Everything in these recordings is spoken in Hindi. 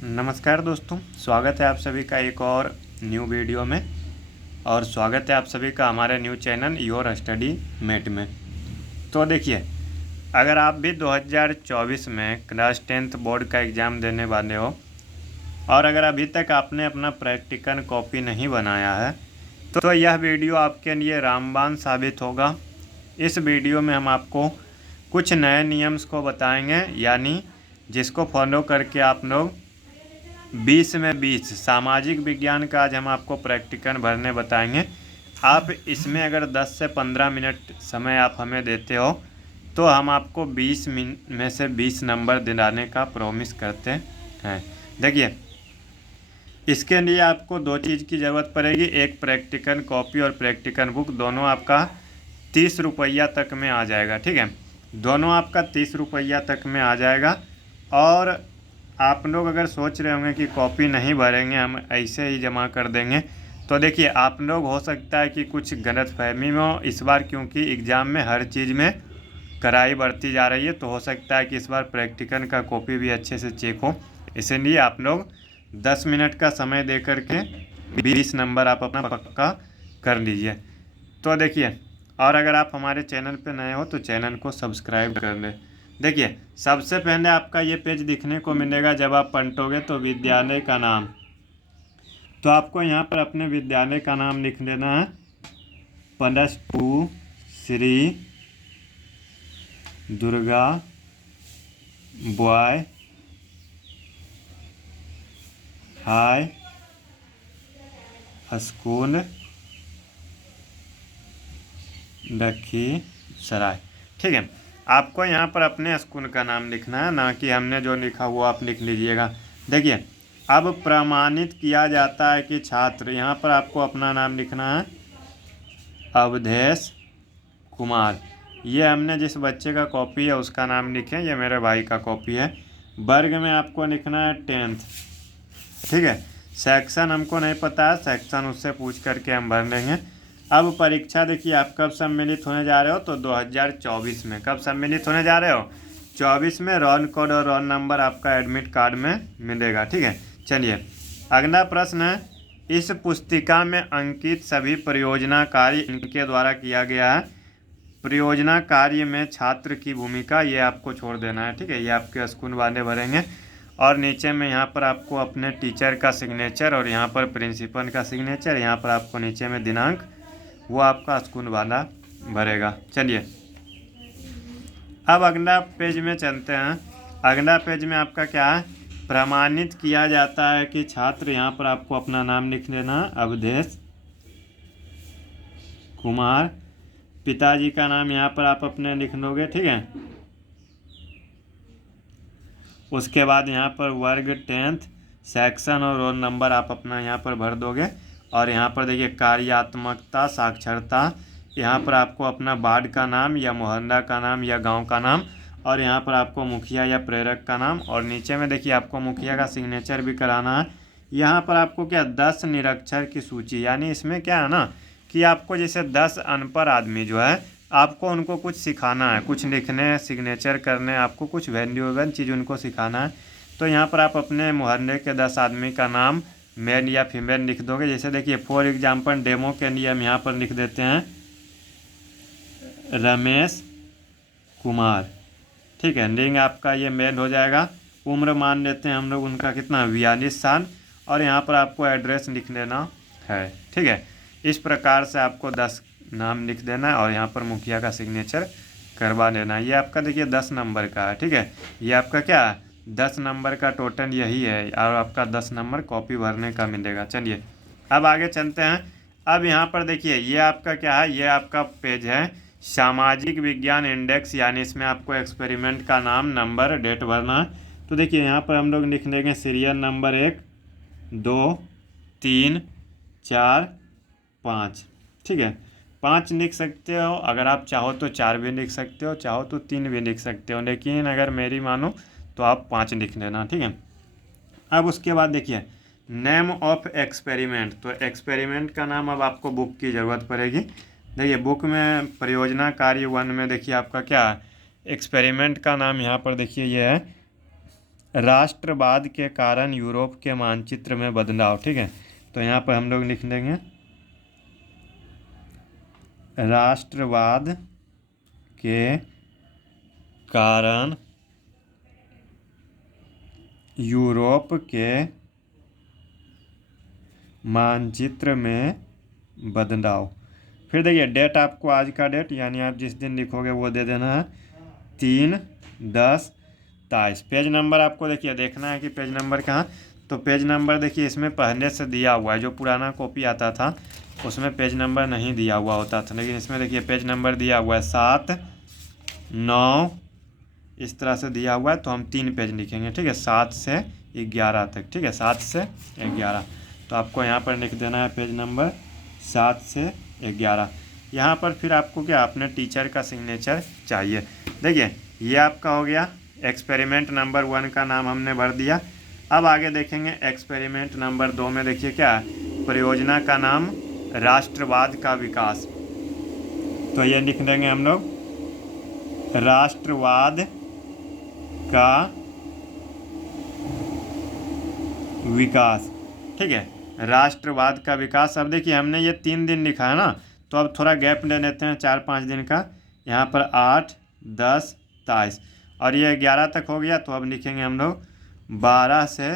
नमस्कार दोस्तों, स्वागत है आप सभी का एक और न्यू वीडियो में। और स्वागत है आप सभी का हमारे new channel your study mate में। तो देखिए, अगर आप भी 2024 में क्लास 10th बोर्ड का एग्ज़ाम देने वाले हो और अगर अभी तक आपने अपना प्रैक्टिकल कॉपी नहीं बनाया है तो यह वीडियो आपके लिए रामबाण साबित होगा। इस वीडियो में हम आपको कुछ नए नियम्स को बताएंगे, यानी जिसको फॉलो करके आप लोग 20 में 20 सामाजिक विज्ञान का आज हम आपको प्रैक्टिकल भरने बताएंगे। आप इसमें अगर 10 से 15 मिनट समय आप हमें देते हो तो हम आपको 20 में से 20 नंबर दिलाने का प्रॉमिस करते हैं। देखिए, इसके लिए आपको दो चीज़ की ज़रूरत पड़ेगी। एक प्रैक्टिकल कॉपी और प्रैक्टिकल बुक, दोनों आपका 30 रुपया तक में आ जाएगा। ठीक है, दोनों आपका 30 रुपया तक में आ जाएगा। और आप लोग अगर सोच रहे होंगे कि कॉपी नहीं भरेंगे, हम ऐसे ही जमा कर देंगे, तो देखिए, आप लोग हो सकता है कि कुछ गलतफहमी में हो इस बार, क्योंकि एग्ज़ाम में हर चीज़ में कड़ाई बढ़ती जा रही है। तो हो सकता है कि इस बार प्रैक्टिकल का कॉपी भी अच्छे से चेक हो। इसलिए आप लोग 10 मिनट का समय दे करके 20 नंबर आप अपना पक्का कर लीजिए। तो देखिए, और अगर आप हमारे चैनल पर नए हो तो चैनल को सब्सक्राइब कर लें। देखिए, सबसे पहले आपका ये पेज दिखने को मिलेगा जब आप पलटोगे तो विद्यालय का नाम। तो आपको यहाँ पर अपने विद्यालय का नाम लिख लेना है। +2 Shri Durga boy high school Lakhisarai. ठीक है, आपको यहाँ पर अपने स्कूल का नाम लिखना है, ना कि हमने जो लिखा वो आप लिख लीजिएगा। देखिए, अब प्रमाणित किया जाता है कि छात्र, यहाँ पर आपको अपना नाम लिखना है अवधेश कुमार। ये हमने जिस बच्चे का कॉपी है उसका नाम लिखें, ये मेरे भाई का कॉपी है। वर्ग में आपको लिखना है 10th। ठीक है, सेक्शन हमको नहीं पता है, सेक्शन उससे पूछ करके हम भर लेंगे। अब परीक्षा देखिए, आप कब सम्मिलित होने जा रहे हो, तो 2024 में। कब सम्मिलित होने जा रहे हो? 24 में। रोल कोड और रोल नंबर आपका एडमिट कार्ड में मिलेगा। ठीक है, चलिए अगला प्रश्न है, इस पुस्तिका में अंकित सभी परियोजना कार्य इनके द्वारा किया गया है। परियोजना कार्य में छात्र की भूमिका ये आपको छोड़ देना है। ठीक है, ये आपके स्कूल वाले भरेंगे। और नीचे में यहाँ पर आपको अपने टीचर का सिग्नेचर और यहाँ पर प्रिंसिपल का सिग्नेचर, यहाँ पर आपको नीचे में दिनांक, वो आपका स्कूल वाला भरेगा। चलिए अब अगला पेज में चलते हैं। अगला पेज में आपका क्या है? प्रमाणित किया जाता है कि छात्र, यहाँ पर आपको अपना नाम लिख लेना, अवधेश कुमार। पिताजी का नाम यहाँ पर आप अपने लिख लोगे। ठीक है, उसके बाद यहाँ पर वर्ग 10th, सेक्शन और रोल नंबर आप अपना यहाँ पर भर दोगे। और यहाँ पर देखिए, कार्यात्मकता साक्षरता, यहाँ पर आपको अपना वार्ड का नाम या मोहल्ला का नाम या गांव का नाम, और यहाँ पर आपको मुखिया या प्रेरक का नाम, और नीचे में देखिए आपको मुखिया का सिग्नेचर भी कराना है। यहाँ पर आपको क्या, 10 निरक्षर की सूची, यानी इसमें क्या है ना कि आपको जैसे 10 अनपढ़ आदमी जो है, आपको उनको कुछ सिखाना है, कुछ लिखने, सिग्नेचर करने, आपको कुछ वैल्यूएबल चीज़ उनको सिखाना है। तो यहाँ पर आप अपने मोहल्ले के 10 आदमी का नाम मेल या फीमेल लिख दोगे। जैसे देखिए, फॉर एग्जाम्पल डेमो के लिए हम यहाँ पर लिख देते हैं रमेश कुमार। ठीक है, लिंग आपका ये मेल हो जाएगा। उम्र मान लेते हैं हम लोग उनका कितना, 42 साल। और यहाँ पर आपको एड्रेस लिख लेना है। ठीक है, इस प्रकार से आपको 10 नाम लिख देना है और यहाँ पर मुखिया का सिग्नेचर करवा लेना है। ये आपका देखिए 10 नंबर का है। ठीक है, ये आपका क्या है, 10 नंबर का टोटल यही है, और आपका 10 नंबर कॉपी भरने का मिलेगा। चलिए अब आगे चलते हैं। अब यहाँ पर देखिए, ये आपका क्या है, ये आपका पेज है सामाजिक विज्ञान इंडेक्स, यानी इसमें आपको एक्सपेरिमेंट का नाम, नंबर, डेट भरना है। तो देखिए, यहाँ पर हम लोग लिख लेंगे सीरियल नंबर 1 2 3 4 5। ठीक है, 5 लिख सकते हो, अगर आप चाहो तो 4 भी लिख सकते हो, चाहो तो 3 भी लिख सकते हो, लेकिन अगर मेरी मानो तो आप 5 लिख लेना। ठीक है, अब उसके बाद देखिए, नेम ऑफ एक्सपेरिमेंट। तो एक्सपेरिमेंट का नाम अब आपको बुक की ज़रूरत पड़ेगी। देखिए, बुक में परियोजना कार्य 1 में देखिए आपका क्या है, एक्सपेरिमेंट का नाम यहाँ पर देखिए ये है राष्ट्रवाद के कारण यूरोप के मानचित्र में बदलाव। ठीक है, तो यहाँ पर हम लोग लिख देंगे राष्ट्रवाद के कारण यूरोप के मानचित्र में बदलाव। फिर देखिए डेट, आपको आज का डेट यानी आप जिस दिन लिखोगे वो दे देना है 3/10/23। पेज नंबर आपको देखिए देखना है कि पेज नंबर कहाँ, तो पेज नंबर देखिए इसमें पहले से दिया हुआ है। जो पुराना कॉपी आता था उसमें पेज नंबर नहीं दिया हुआ होता था, लेकिन इसमें देखिए पेज नंबर दिया हुआ है 7, 9 इस तरह से दिया हुआ है। तो हम 3 पेज लिखेंगे। ठीक है, 7 से 11 तक। ठीक है, 7 से 11। तो आपको यहाँ पर लिख देना है पेज नंबर 7 से 11। यहाँ पर फिर आपको क्या, अपने टीचर का सिग्नेचर चाहिए। देखिए ये आपका हो गया एक्सपेरिमेंट नंबर 1 का नाम हमने भर दिया। अब आगे देखेंगे एक्सपेरिमेंट नंबर 2 में। देखिए क्या है, परियोजना का नाम राष्ट्रवाद का विकास। तो ये लिख देंगे हम लोग राष्ट्रवाद का विकास। ठीक है, राष्ट्रवाद का विकास। अब देखिए हमने ये 3 दिन लिखा है ना, तो अब थोड़ा गैप ले लेते हैं 4-5 दिन का। यहाँ पर 8, 10, 23 और ये 11 तक हो गया। तो अब लिखेंगे हम लोग 12 से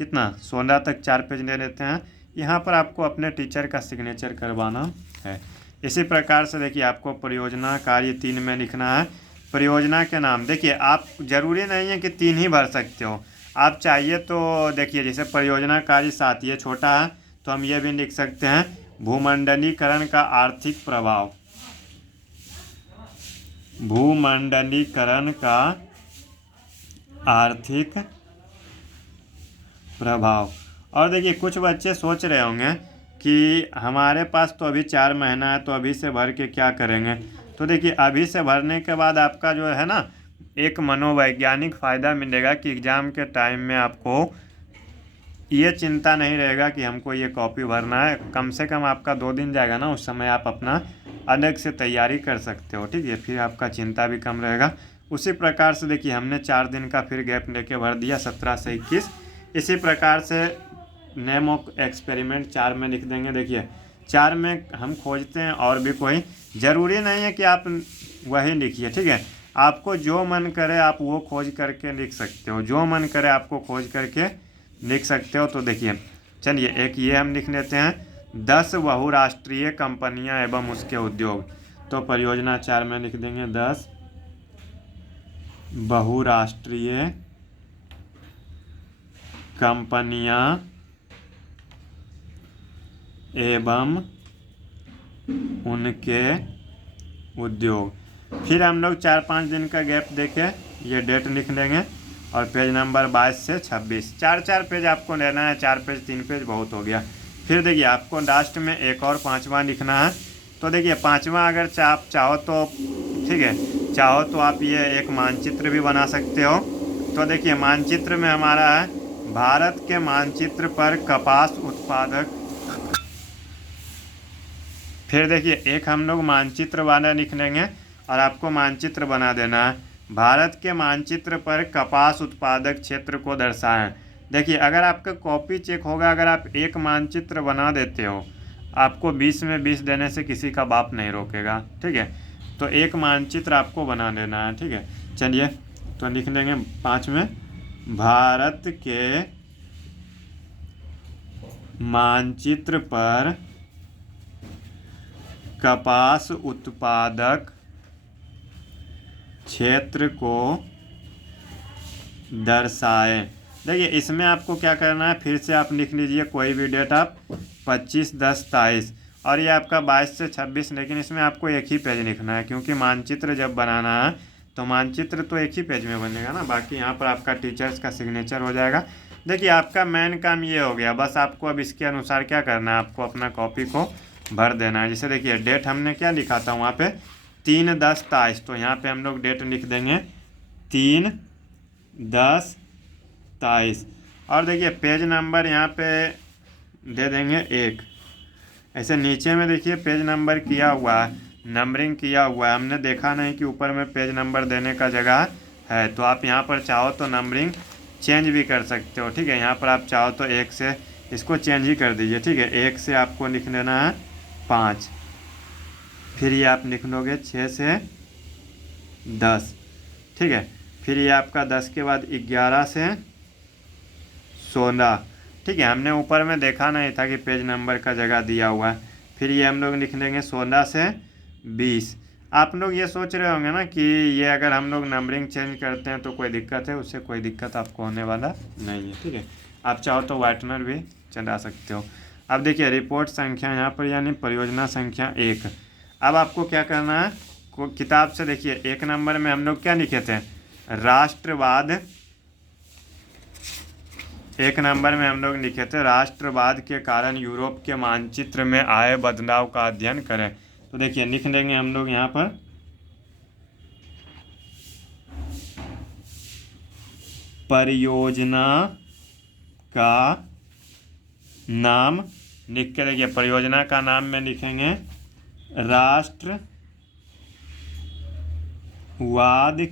कितना 16 तक 4 पेज ले लेते हैं। यहाँ पर आपको अपने टीचर का सिग्नेचर करवाना है। इसी प्रकार से देखिए आपको परियोजना कार्य 3 में लिखना है। परियोजना के नाम देखिए, आप ज़रूरी नहीं है कि 3 ही भर सकते हो, आप चाहिए तो देखिए जैसे परियोजना कार्य 7 ये छोटा है, तो हम ये भी लिख सकते हैं भूमंडलीकरण का आर्थिक प्रभाव। भूमंडलीकरण का आर्थिक प्रभाव। और देखिए कुछ बच्चे सोच रहे होंगे कि हमारे पास तो अभी 4 महीना है, तो अभी से भर के क्या करेंगे। तो देखिए अभी से भरने के बाद आपका जो है ना एक मनोवैज्ञानिक फ़ायदा मिलेगा कि एग्ज़ाम के टाइम में आपको ये चिंता नहीं रहेगा कि हमको ये कॉपी भरना है। कम से कम आपका 2 दिन जाएगा ना, उस समय आप अपना अलग से तैयारी कर सकते हो। ठीक है, फिर आपका चिंता भी कम रहेगा। उसी प्रकार से देखिए हमने 4 दिन का फिर गैप लेके भर दिया 17 से 21। इसी प्रकार से नेम ऑफ एक्सपेरिमेंट 4 में लिख देंगे। देखिए 4 में हम खोजते हैं और भी कोई, ज़रूरी नहीं है कि आप वही लिखिए। ठीक है, आपको जो मन करे आप वो खोज करके लिख सकते हो, जो मन करे आपको खोज करके लिख सकते हो। तो देखिए चलिए एक ये हम लिख लेते हैं 10 बहुराष्ट्रीय कंपनियां एवं उसके उद्योग। तो परियोजना 4 में लिख देंगे 10 बहुराष्ट्रीय कंपनियां एवं उनके उद्योग। फिर हम लोग 4-5 दिन का गैप देके ये डेट लिख लेंगे और पेज नंबर 22 से 26 4-4 पेज आपको लेना है। 4 पेज 3 पेज बहुत हो गया। फिर देखिए आपको लास्ट में एक और 5वां लिखना है। तो देखिए 5वां अगर आप चाहो तो ठीक है, चाहो तो आप ये एक मानचित्र भी बना सकते हो। तो देखिए मानचित्र में हमारा है भारत के मानचित्र पर कपास उत्पादक। फिर देखिए एक हम लोग मानचित्र वाला लिख लेंगे और आपको मानचित्र बना देना है। भारत के मानचित्र पर कपास उत्पादक क्षेत्र को दर्शाएं। देखिए अगर आपका कॉपी चेक होगा, अगर आप एक मानचित्र बना देते हो, आपको 20 में 20 देने से किसी का बाप नहीं रोकेगा। ठीक है, तो एक मानचित्र आपको बना देना है। ठीक है, चलिए तो लिख लेंगे 5 में भारत के मानचित्र पर कपास उत्पादक क्षेत्र को दर्शाएं। देखिए इसमें आपको क्या करना है, फिर से आप लिख लीजिए कोई भी डेट आप 25/10/23 और ये आपका 22 से 26। लेकिन इसमें आपको एक ही पेज लिखना है, क्योंकि मानचित्र जब बनाना है तो मानचित्र तो एक ही पेज में बनेगा ना, बाकी यहाँ पर आपका टीचर्स का सिग्नेचर हो जाएगा। देखिए आपका मेन काम ये हो गया, बस आपको अब इसके अनुसार क्या करना है, आपको अपना कॉपी को भर देना है। जैसे देखिए डेट हमने क्या लिखा था वहाँ पे 3/10/23, तो यहाँ पे हम लोग डेट लिख देंगे 3/10/23 और देखिए पेज नंबर यहाँ पे दे देंगे 1। ऐसे नीचे में देखिए पेज नंबर किया हुआ है, नंबरिंग किया हुआ है। हमने देखा नहीं कि ऊपर में पेज नंबर देने का जगह है, तो आप यहाँ पर चाहो तो नंबरिंग चेंज भी कर सकते हो, ठीक है। यहाँ पर आप चाहो तो 1 से इसको चेंज ही कर दीजिए, ठीक है। 1 से आपको लिख लेना है 5, फिर ये आप लिख लोगे 6 से 10, ठीक है। फिर ये आपका 10 के बाद 11 से 16, ठीक है। हमने ऊपर में देखा नहीं था कि पेज नंबर का जगह दिया हुआ है। फिर ये हम लोग लिख लेंगे 16 से 20। आप लोग ये सोच रहे होंगे ना कि ये अगर हम लोग नंबरिंग चेंज करते हैं तो कोई दिक्कत है, उससे कोई दिक्कत आपको होने वाला नहीं है, ठीक है। आप चाहो तो वाइटनर भी चला सकते हो। अब देखिए रिपोर्ट संख्या यहाँ पर यानी परियोजना संख्या 1। अब आपको क्या करना है, किताब से देखिए 1 नंबर में हम लोग क्या लिखे थे, राष्ट्रवाद। 1 नंबर में हम लोग लिखे थे राष्ट्रवाद के कारण यूरोप के मानचित्र में आए बदलाव का अध्ययन करें। तो देखिए लिख लेंगे हम लोग यहाँ पर परियोजना का नाम, लिख के देखिए परियोजना का नाम में लिखेंगे राष्ट्रवाद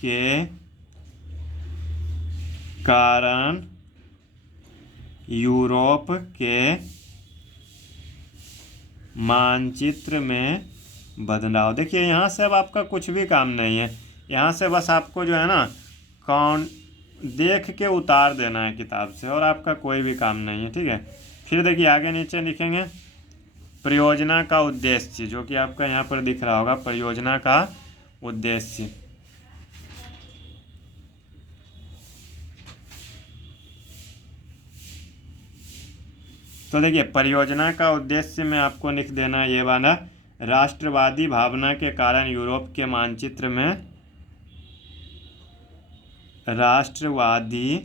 के कारण यूरोप के मानचित्र में बदलाव। देखिए यहाँ से अब आपका कुछ भी काम नहीं है, यहाँ से बस आपको जो है ना कौन देख के उतार देना है किताब से, और आपका कोई भी काम नहीं है, ठीक है। फिर देखिए आगे नीचे लिखेंगे परियोजना का उद्देश्य, जो कि आपका यहाँ पर दिख रहा होगा परियोजना का उद्देश्य। तो देखिए परियोजना का उद्देश्य में आपको लिख देना ये वाला, राष्ट्रवादी भावना के कारण यूरोप के मानचित्र में राष्ट्रवादी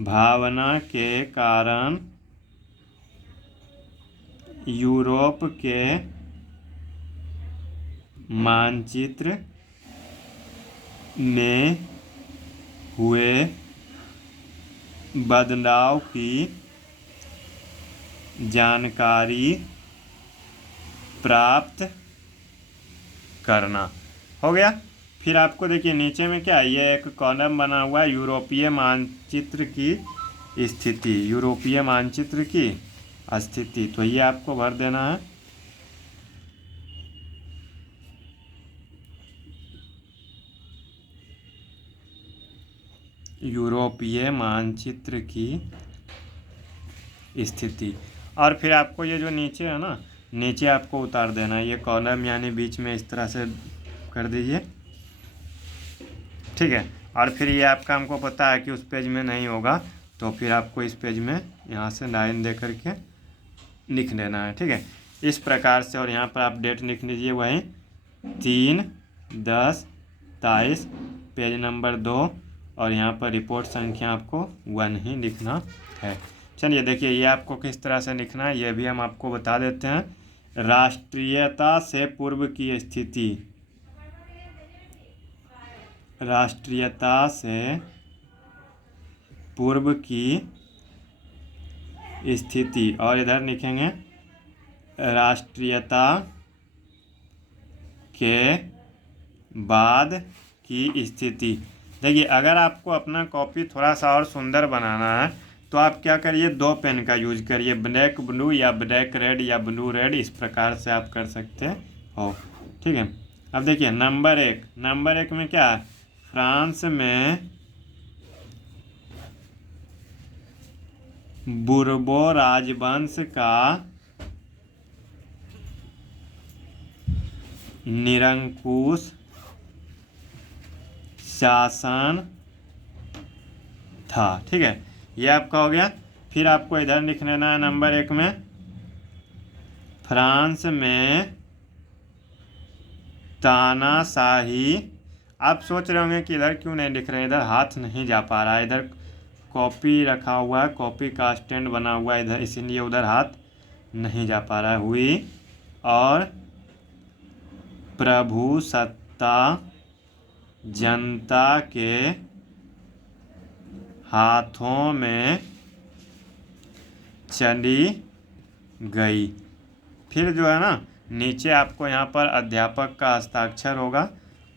भावना के कारण यूरोप के मानचित्र में हुए बदलाव की जानकारी प्राप्त करना। हो गया। फिर आपको देखिए नीचे में क्या है, ये एक कॉलम बना हुआ है यूरोपीय मानचित्र की स्थिति, यूरोपीय मानचित्र की स्थिति, तो ये आपको भर देना है। यूरोपीय मानचित्र की स्थिति। और फिर आपको ये जो नीचे है ना, नीचे आपको उतार देना है ये कॉलम, यानी बीच में इस तरह से कर दीजिए, ठीक है। और फिर ये आपका हमको पता है कि उस पेज में नहीं होगा, तो फिर आपको इस पेज में यहाँ से लाइन दे करके लिख लेना है, ठीक है। इस प्रकार से, और यहाँ पर आप डेट लिख लीजिए वही 3/10/23, पेज नंबर 2, और यहाँ पर रिपोर्ट संख्या आपको 1 ही लिखना है। चलिए देखिए ये आपको किस तरह से लिखना है ये भी हम आपको बता देते हैं। राष्ट्रीयता से पूर्व की स्थिति, राष्ट्रीयता से पूर्व की स्थिति, और इधर लिखेंगे राष्ट्रीयता के बाद की स्थिति। देखिए अगर आपको अपना कॉपी थोड़ा सा और सुंदर बनाना है तो आप क्या करिए, 2 पेन का यूज करिए, ब्लैक ब्लू या ब्लैक रेड या ब्लू रेड, इस प्रकार से आप कर सकते हो, ठीक है। अब देखिए नंबर 1 में क्या है, फ्रांस में बुर्बो राजवंश का निरंकुश शासन था, ठीक है। ये आपका हो गया। फिर आपको इधर लिख लेना है नंबर 1 में फ्रांस में तानाशाही। आप सोच रहे होंगे कि इधर क्यों नहीं लिख रहे हैं, इधर हाथ नहीं जा पा रहा है, इधर कॉपी रखा हुआ है, कॉपी का स्टैंड बना हुआ है इधर, इसीलिए उधर हाथ नहीं जा पा रहा है। हुई और प्रभुसत्ता जनता के हाथों में चली गई। फिर जो है ना नीचे आपको यहाँ पर अध्यापक का हस्ताक्षर होगा,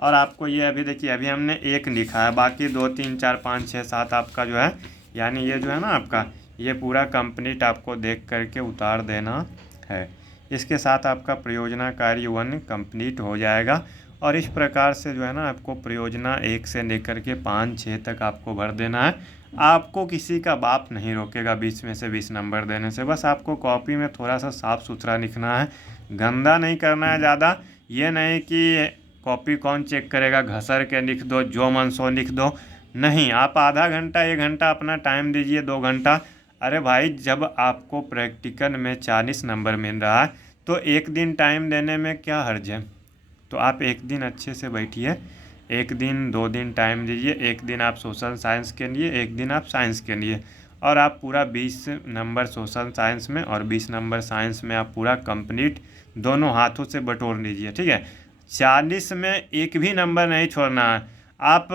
और आपको ये अभी देखिए अभी हमने 1 लिखा है, बाकी 2 3 4 5 6 7 आपका जो है, यानी ये जो है ना आपका ये पूरा कंप्लीट आपको देख करके उतार देना है। इसके साथ आपका परियोजना कार्य 1 कंप्लीट हो जाएगा। और इस प्रकार से जो है ना आपको परियोजना 1 से लेकर के 5 6 तक आपको भर देना है। आपको किसी का बाप नहीं रोकेगा 20 में से 20 नंबर देने से। बस आपको कॉपी में थोड़ा सा साफ़ सुथरा लिखना है, गंदा नहीं करना है ज़्यादा। ये नहीं कि कॉपी कौन चेक करेगा, घसर के लिख दो, जो मन सो लिख दो। नहीं, आप आधा घंटा 1 घंटा अपना टाइम दीजिए, 2 घंटा। अरे भाई, जब आपको प्रैक्टिकल में 40 नंबर मिल रहा है तो 1 दिन टाइम देने में क्या हर्ज है। तो आप 1 दिन अच्छे से बैठिए, 1 दिन 2 दिन टाइम दीजिए। 1 दिन आप सोशल साइंस के लिए, 1 दिन आप साइंस के लिए, और आप पूरा 20 नंबर सोशल साइंस में और 20 नंबर साइंस में आप पूरा कंप्लीट दोनों हाथों से बटोर लीजिए। ठीक है, 40 में एक भी नंबर नहीं छोड़ना है। आप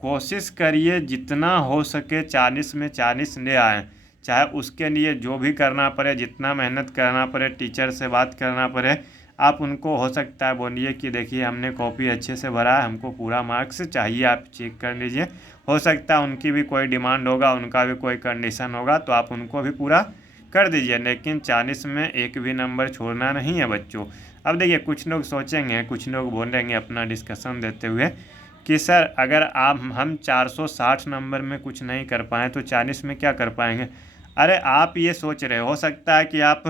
कोशिश करिए जितना हो सके 40 में 40 ले आए, चाहे उसके लिए जो भी करना पड़े, जितना मेहनत करना पड़े, टीचर से बात करना पड़े। आप उनको हो सकता है बोलिए कि देखिए हमने कॉपी अच्छे से भरा है, हमको पूरा मार्क्स चाहिए, आप चेक कर लीजिए। हो सकता है उनकी भी कोई डिमांड होगा, उनका भी कोई कंडीशन होगा, तो आप उनको भी पूरा कर दीजिए। लेकिन 40 में एक भी नंबर छोड़ना नहीं है बच्चों। अब देखिए कुछ लोग सोचेंगे, कुछ लोग बोलेंगे अपना डिस्कशन देते हुए कि सर अगर हम 460 नंबर में कुछ नहीं कर पाएँ तो 40 में क्या कर पाएंगे। अरे आप ये सोच रहे हो सकता है कि आप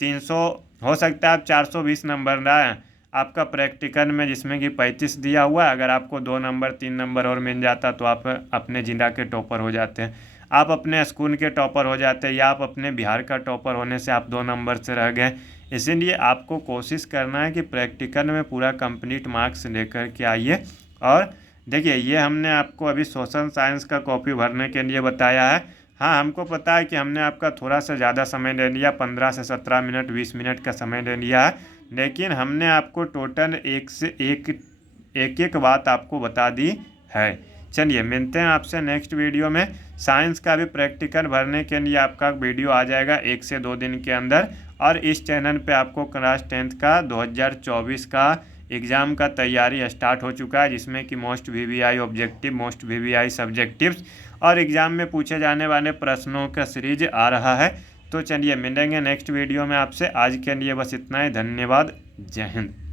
300, हो सकता है आप 420 नंबर लाएँ आपका प्रैक्टिकल में, जिसमें कि 35 दिया हुआ है। अगर आपको 2 नंबर 3 नंबर और मिल जाता तो आप अपने ज़िला के टॉपर हो जाते हैं, आप अपने स्कूल के टॉपर हो जाते हैं, या आप अपने बिहार का टॉपर होने से आप 2 नंबर से रह गए। इसीलिए आपको कोशिश करना है कि प्रैक्टिकल में पूरा कंप्लीट मार्क्स लेकर के आइए। और देखिए ये हमने आपको अभी सोशल साइंस का कॉपी भरने के लिए बताया है। हाँ, हमको पता है कि हमने आपका थोड़ा सा ज़्यादा समय ले लिया, 15 से 17 मिनट 20 मिनट का समय ले लिया है, लेकिन हमने आपको टोटल एक बात आपको बता दी है। चलिए मिलते हैं आपसे नेक्स्ट वीडियो में। साइंस का भी प्रैक्टिकल भरने के लिए आपका वीडियो आ जाएगा 1 से 2 दिन के अंदर। और इस चैनल पे आपको क्लास 10th का 2024 का एग्ज़ाम का तैयारी स्टार्ट हो चुका है, जिसमें कि most VVI objective, most VVI subjectives और एग्ज़ाम में पूछे जाने वाले प्रश्नों का सीरीज आ रहा है। तो चलिए मिलेंगे नेक्स्ट वीडियो में आपसे। आज के लिए बस इतना ही, धन्यवाद, जय हिंद।